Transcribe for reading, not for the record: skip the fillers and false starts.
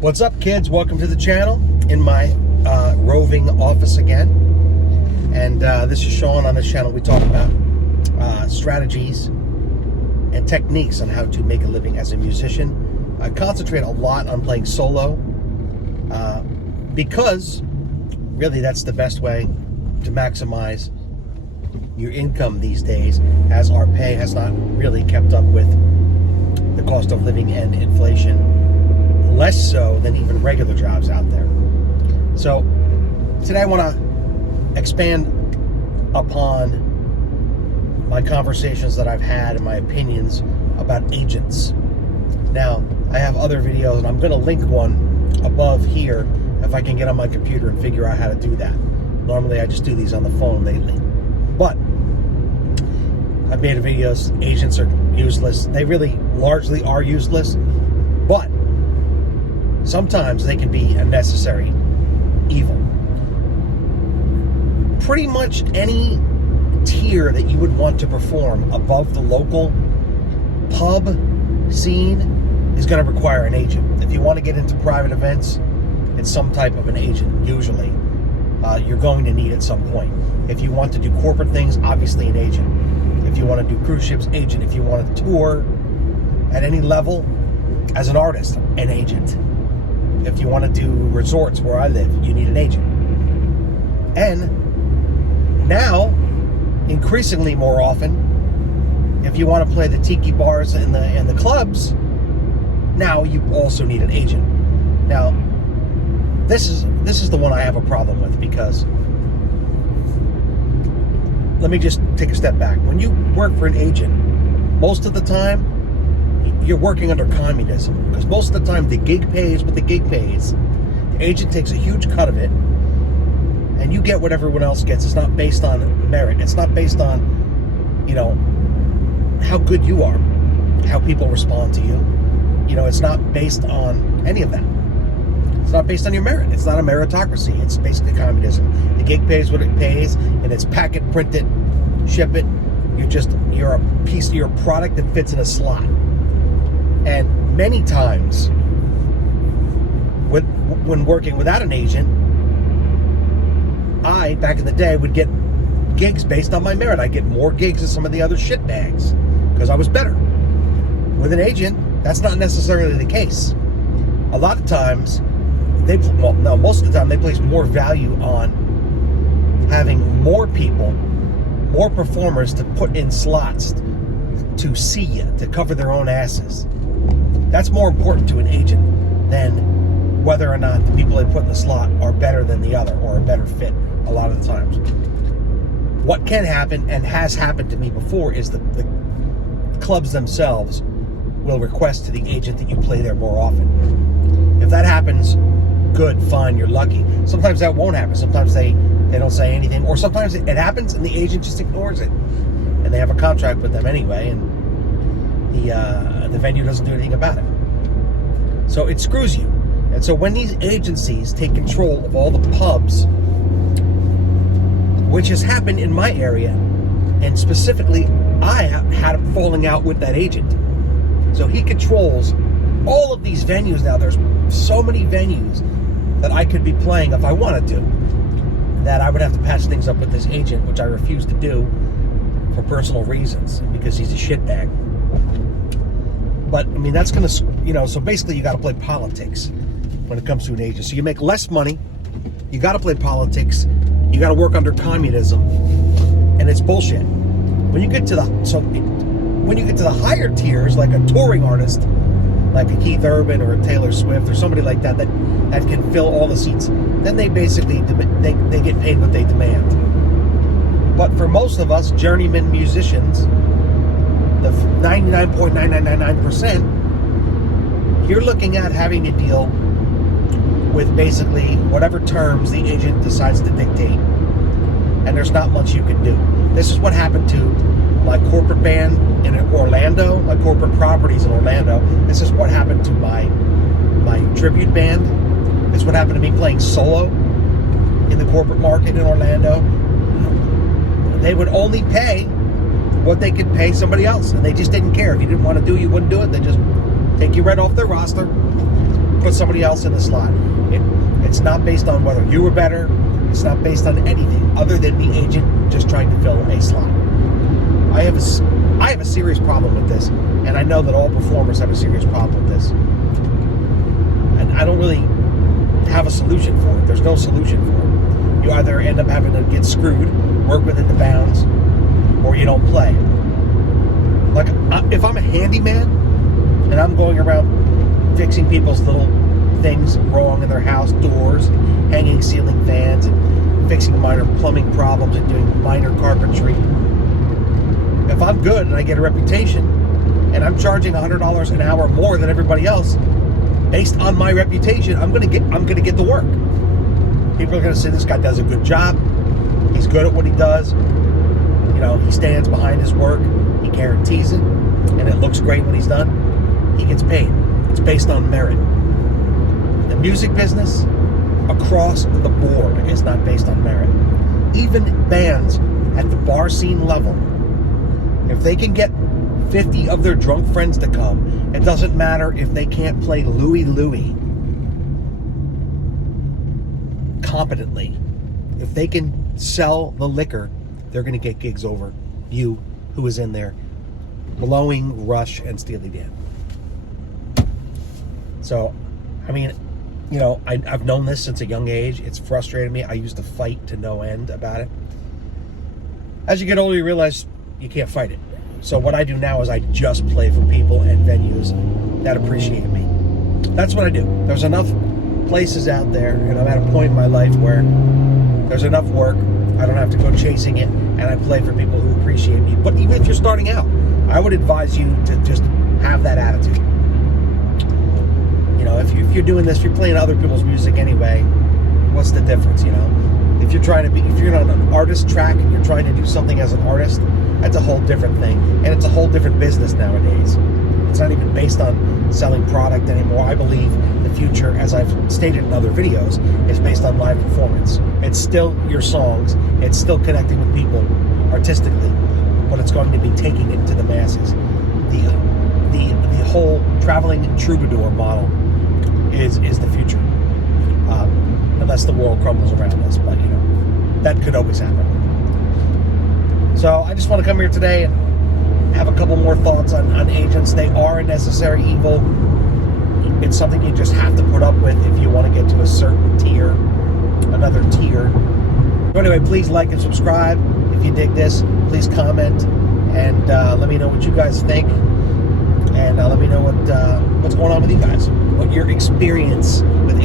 What's up, kids? Welcome to the channel in my roving office again. And this is Sean. On this channel we talk about strategies and techniques on how to make a living as a musician. I concentrate a lot on playing solo because really that's the best way to maximize your income these days, as our pay has not really kept up with the cost of living and inflation, less so than even regular jobs out there. So today I want to expand upon my conversations that I've had and my opinions about agents. Now, I have other videos, and I'm going to link one above here if I can get on my computer and figure out how to do that. Normally I just do these on the phone lately. But I've made videos, agents are useless. They really largely are useless, but sometimes they can be a necessary evil. Pretty much any tier that you would want to perform above the local pub scene is going to require an agent. If you want to get into private events, it's some type of an agent, usually. You're going to need at some point. If you want to do corporate things, obviously an agent. If you want to do cruise ships, agent. If you want to tour at any level as an artist, an agent. If you want to do resorts where I live, you need an agent. And now, increasingly more often, if you want to play the tiki bars and the clubs, now you also need an agent. Now, this is the one I have a problem with, because let me just take a step back. When you work for an agent, most of the time you're working under communism, because most of the time the gig pays what the gig pays. The agent takes a huge cut of it, and you get what everyone else gets. It's not based on merit. It's not based on, how good you are, how people respond to you. It's not based on any of that. It's not based on your merit. It's not a meritocracy. It's basically communism. The gig pays what it pays, and it's packet, print it, ship it. You're a piece of your product that fits in a slot. And many times, when working without an agent, I, back in the day, would get gigs based on my merit. I'd get more gigs than some of the other shitbags because I was better. With an agent, that's not necessarily the case. A lot of times, most of the time, they place more value on having more people, more performers to put in slots to see you, to cover their own asses. That's more important to an agent than whether or not the people they put in the slot are better than the other or a better fit a lot of the times. What can happen, and has happened to me before, is the clubs themselves will request to the agent that you play there more often. If that happens, good, fine, you're lucky. Sometimes that won't happen. Sometimes they don't say anything, or sometimes it happens and the agent just ignores it, and they have a contract with them anyway, and the venue doesn't do anything about it. So it screws you. And so when these agencies take control of all the pubs, which has happened in my area, and specifically I had a falling out with that agent. So he controls all of these venues now. There's so many venues that I could be playing if I wanted to, that I would have to patch things up with this agent, which I refuse to do for personal reasons, because he's a shitbag. But, that's going to, so basically you got to play politics when it comes to an agent. So you make less money, you got to play politics, you got to work under communism, and it's bullshit. When you get to the higher tiers, like a touring artist, like a Keith Urban or a Taylor Swift or somebody like that can fill all the seats, then they basically they get paid what they demand. But for most of us journeyman musicians, the 99.9999%, you're looking at having to deal with basically whatever terms the agent decides to dictate, and there's not much you can do. This is what happened to my corporate band in Orlando, my corporate properties in Orlando. This is what happened to my tribute band. This is what happened to me playing solo in the corporate market in Orlando. They would only pay what they could pay somebody else, and they just didn't care. If you didn't want to do it, you wouldn't do it. They just take you right off their roster. put somebody else in the slot. It's not based on whether you were better. It's not based on anything other than the agent just trying to fill a slot. I have a serious problem with this, and I know that all performers have a serious problem with this. And I don't really have a solution for it. There's no solution for it. You either end up having to get screwed, work within the bounds, or you don't play. Like, if I'm a handyman and I'm going around fixing people's little things wrong in their house, doors, hanging ceiling fans, and fixing minor plumbing problems and doing minor carpentry, if I'm good and I get a reputation and I'm charging $100 an hour more than everybody else, based on my reputation, I'm gonna get the work. People are gonna say this guy does a good job. He's good at what he does. You know, he stands behind his work. He guarantees it, and it looks great when he's done. He gets paid. It's based on merit. The music business, across the board, is not based on merit. Even bands at the bar scene level, if they can get 50 of their drunk friends to come, it doesn't matter if they can't play Louie Louie competently. If they can sell the liquor, they're going to get gigs over you, who is in there blowing Rush and Steely Dan. So, I mean, you know, I've known this since a young age. It's frustrated me. I used to fight to no end about it. As you get older, you realize you can't fight it. So what I do now is I just play for people and venues that appreciate me. That's what I do. There's enough places out there, and I'm at a point in my life where there's enough work. I don't have to go chasing it, and I play for people who appreciate me. But even if you're starting out, I would advise you to just have that attitude. You know, if you're doing this, you're playing other people's music anyway, what's the difference, you know? If you're on an artist track and you're trying to do something as an artist, that's a whole different thing. And it's a whole different business nowadays. It's not even based on selling product anymore. I believe the future, as I've stated in other videos, is based on live performance. It's still your songs. It's still connecting with people artistically, but it's going to be taking it to the masses. The whole traveling troubadour model is the future. Unless the world crumbles around us, but you know, that could always happen. So I just want to come here today and have a couple more thoughts on agents. They are a necessary evil. It's something you just have to put up with if you want to get to a certain tier, another tier. So anyway, please like and subscribe. If you dig this, please comment and let me know what you guys think. And let me know what's going on with you guys, what your experience with